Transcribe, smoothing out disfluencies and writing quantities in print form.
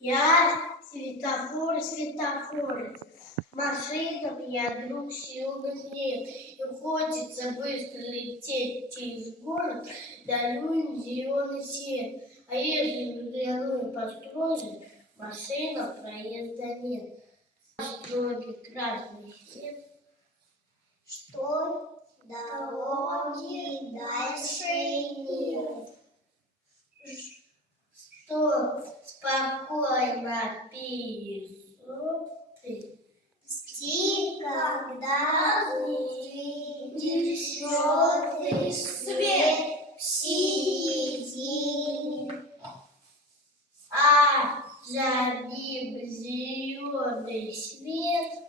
Я светофор, светофор. Машинам я друг силных нет. И хочется быстро лететь через город, дарю им зеленый свет. А если взгляну и построить, машина проезда нет. Строгий красный свет. Что дороги дальше нет. Что спокойно пересохнет. Жди, когда увидишь желтый свет в середине. А за ним зеленый свет.